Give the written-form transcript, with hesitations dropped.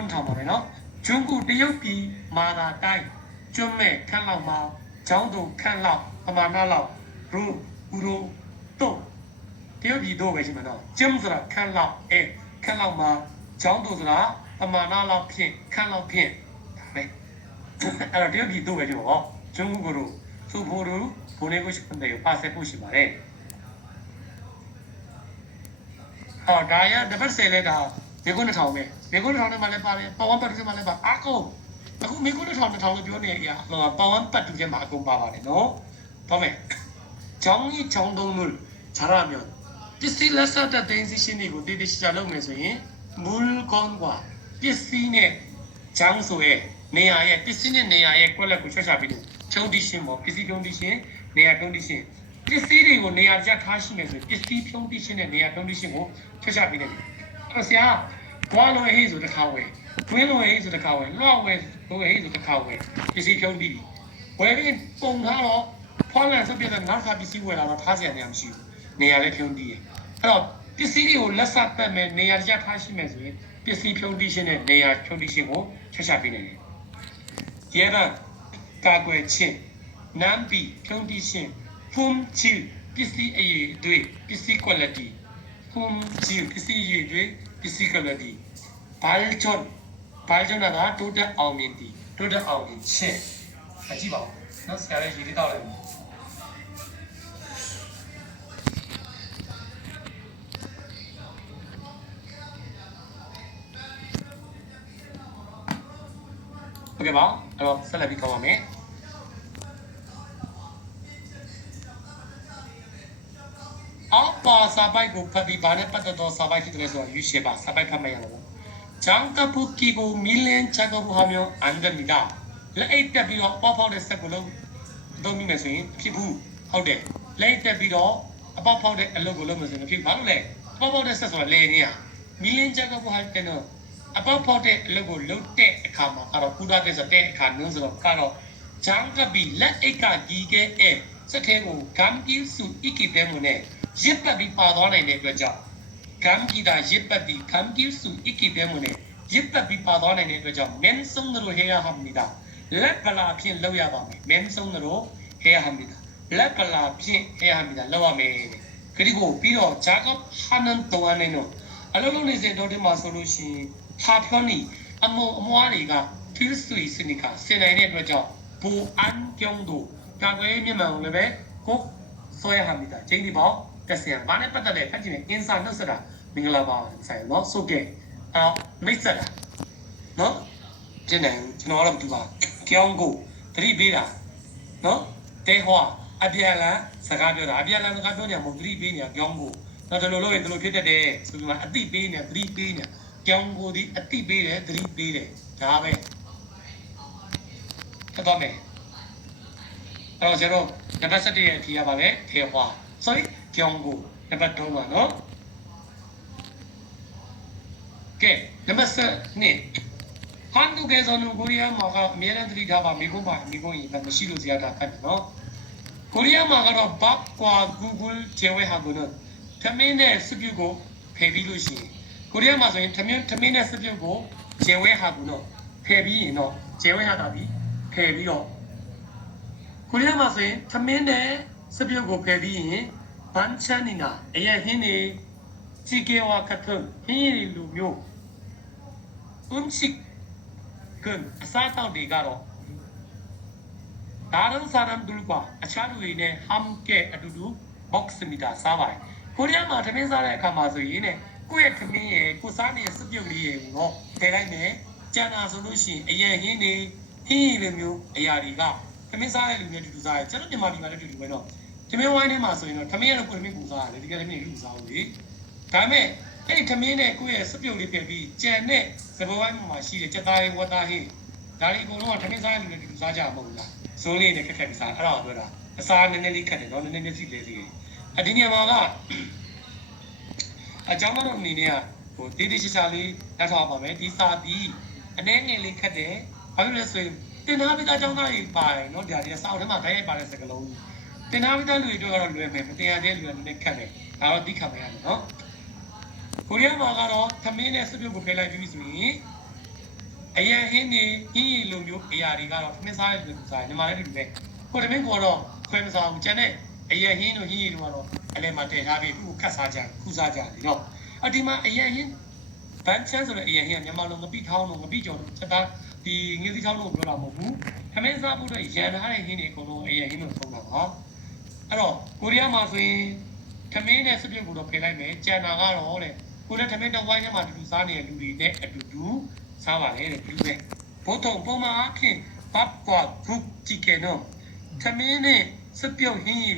ကွန်းထောင်ပါမယ်နော်ကျွန်းကူတရုတ်ပြည်မာသာတိုင်းကျွန်းမဲ့ခန့်လောက်မှာကျောင်းသူခန့်လောက်ပမာဏလောက်ရူဥရိုတို့တရုတ်ပြည်တို့ပဲရှိမှာနော်ကျင်းဆိုတာခန့်လောက်ခန့်လောက်မှာကျောင်းသူဆိုတာပမာဏလောက်ဖြင့်ခန့်လောက်ဖြင့်ဒါပဲအဲ့တော့တရုတ်ပြည်တို့ပဲရှိမှာကျွန်းကူကိုတို့သူ့ဖို့တို့ဘုန်းလေးကိုရှိတယ်ပါဆက်ဖို့ရှိပါတယ်ဒါရတပတ်ဆယ်လဲဒါမေကွန်း2000ပဲမေကွန်း2000နဲ့မှလည်းပါတယ်ပဝန်းပတ်တူမှလည်းပါအကုန်အခုမေကွန်း2000လို့ပြောနေရအပဝန်းပတ်တူထဲမှာအကုန်ပါပါတယ်နော်တော့မယ်정이 정동물 잘하면 비스레서다 댄시신이고 디디시자롱에 소인 물건과 비스네 장소에 내야에 비스네 내야에 꼴라고 쳐샤비도 정디신 뭐 비스 병디신 내야 병디신 비스리고 내야 자 타시면서 비스 병디신에 내야 병디신고 쳐샤비네 그래서 과로 해서 가we 외로 해서 가we 로we 로we 해서 가we 비스 병디 왜는 뽕하러ဖွားလန်ဆက်ပြတဲ့နောက်ခါပစ္စည်းဝယ်လာတော့ထားစရာနေရာမရှိဘူးနေရာလည်းဖြုံးတီးရအဲ့တော့ပစ္စည်းတွေကိုလက်ဆက်ပတ်မယ်နေရာကြထားရှိမယ်ဆိုရင်ပစ္စည်းဖြုံးတီးရှင်းတဲ့နေရာဖြုံးတီးရှင်းကိုချက်ချပေးနိုင်တယ်ရဲဘန်ကာကွယ်ခြင်းနမ်းပီဖြုံးတီးရှင်းဖုံးချီပစ္စည်းအရေးတွေပစ္စည်း quality ဖုံးချီပစ္စည်းအရေးတွေပစ္စည်း quality 발전하다တိုးတက်အောင်မြင်သည်တိုးတက်အောင်မြင်ခြင်းအကြည့်ပါဦးနော်ဆရာလေးရည်ရတော့လိုက်โอเคပါအဲ့တော့ဆက်လက်ပြီးကောင်းပါမယ်အော်ပါစာပိုက်ကိုဖတ်ပြီးဗာနဲ့ပတ်သက်သောစာပိုက်ဖြစ်တယ်ဆိုတော့ယူရှေပါစာပိုက်ဖတ်မရတော့ဘူး장가붙기고 밀렌 작업을 하면 안 됩니다. 레이트 비로 뽀뽀를 쓰고는 도미면 소인 피부 하우데 레이트 비로 뽀뽀를 알로고 넣으면 피부 바로 레 뽀뽀를 써서 레니야 밀렌 작업을 할 때는 뽀뽀를 알로고 넣을 때 가마 가로 부다돼서 때 가는 서로 가로 장갑이 레이가 기계에 스테고 감길 수 있기 때문에 예법이 빠져나는 거죠. 감기다 예법이 감길 수 있기 때문에 예법이 빠져나는 거죠. 맨손으로 해야 합니다. 랩발라핀 넣어야 합니다. 맨손으로 해야 합니다. 랩발라핀 해야 합니다. 넣어야매. 그리고 비록 작업하는 동안에는 알로로니세 도리마 솔루션 하편이 아무아리가 필 수 있으니까 세나이네 거죠. 보안경도 과거에 명령을 꼭 써야 합니다. 제이디 봐. 됐어요. 만에 빠따래 편집에 인사 넣으라. 민글라바 사요. 너 속에 미스라. 너 저는 저는 두바 경고 드리비라. 너 대화 아비알라 사가벼라. 아비알라 사가벼냐 뭐 드리비냐 경고. 너들로로에 들로 피대대. 소리만 아띠비냐 드리비냐 경고디 아띠비래 드리비래. 다음에 그다음에 그럼 제로 나바스티에 비하바에 대화. 소리 경고 नंबर 2ပါနော်ကဲနံပါတ်2한국에서는 코리아마가 미래들이 다 미국 맛이 로지아다 카드노 코리아마가 밥과 구글 제외하고는 터미널 쓰고 배비루시 코리아마서는 터미널 쓰고 제외하고는 배비노 제외하다비 배비로 코리아마서는 터미널 쓰고 배비 반찬이나 애야히니 찌개와 같은 흰일루묘 음식은 사다리가로 다른 사람들과 차루인에 함께 아두두 먹습니다. 사와이 코리아마 터미사에 가마서이네 꾸에 터미에 꾸사니에 습격리에고 대라이네 짜나소루시 애야히니 흰일루묘 애야리가 터미사에 루묘 두두사에 저런 말이 말해도 되고요. သမင်းဝိုင်းထဲမှာဆိုရင်တော့သမင်းရကိုသမင်းပူစားရတယ်ဒီကသမင်းလူစားဘူးလေဒါပေမဲ့အဲ့ဒီသမင်းနဲ့ကိုယ့်ရဲ့စပြုတ်လေးပြင်ပြီးကြံတဲ့စပဝိုင်းမှာရှိတဲ့ကြက်သားရေးဝတ်သားဟင်းဒါလေးအကုန်လုံးကသမင်းစားရလူတွေလူစားကြမှာမဟုတ်လားဇုံးလေးနဲ့ခက်ခက်ပြီးစားအဲ့ဒါကိုပြောတာအစားနည်းနည်းလေးခက်တယ်နော်နည်းနည်းစီလေးစီဒီနေရာမှာကအကြောင်းကတော့အနေနဲ့ကဟိုတေးသေးချာချာလေးလက်ထောက်ပါမယ်ဒီစာပြီးအနေငယ်လေးခက်တယ်ဘာလို့လဲဆိုရင်တင်သားပိသားအကြောင်းသားကြီးပါတယ်နော်ဒါဒီစာအုပ်ထဲမှာတိုင်းရိုက်ပါတဲ့စကားလုံးတင်သားပိသားလူတွေတော့လွယ်မယ်မတင်ရတဲ့လူတွေလည်းခက်တယ်ဒါတော့သိခတ်မရတယ်နော်ကိုရီးယားမှာကတော့သမင်းနဲ့စပြုတ်ကိုဖယ်လိုက်ပြီးဆိုရင် အရင်ဟင်းနေဟင်းရီလိုမျိုးအရာတွေကတော့သမင်းစားတဲ့လူစားညီမလေးတူပဲကိုသမင်းကတော့ခွဲမစားဘူးကျန်တဲ့အရင်ဟင်းတို့ဟင်းရီတို့ကတော့အလဲမှာတည်ထားပြီးသူ့ကိုခတ်စားကြခူးစားကြတယ်နော်အဒီမှာအရင်ဟင်းဘန်ချန်ဆိုတဲ့အရင်ဟင်းကမြန်မာလိုငပိထောင်းတို့ငပိကြော်တို့ချက်သားဒီငွေသီးထောင်းတို့ပြောတာမဟုတ်ဘူးသမင်းစားဖို့အတွက်ရန်ထားတဲ့ဟင်းတွေအကုန်လုံးအရင်ဟင်းတို့သုံးတာပါအဲ့တော့ကိုရီးယားမှာဆိုရင်သမင်းနဲ့စပြုတ်ကိုတော့ဖယ်လိုက်မယ်ကြံတာကတော့တဲ့ကိုလည်းသမင်းတော့ဝိုင်းထဲမှာတူစားနေတဲ့လူတွေနဲ့အတူတူစားပါလေတဲ့ဒီလိုပဲဘုံထုံပုံမှန်အဖြစ်ဘတ်ကွာဂုတ်တီကေနော်သမင်းနဲ့စပြုတ်ဟင်းရည်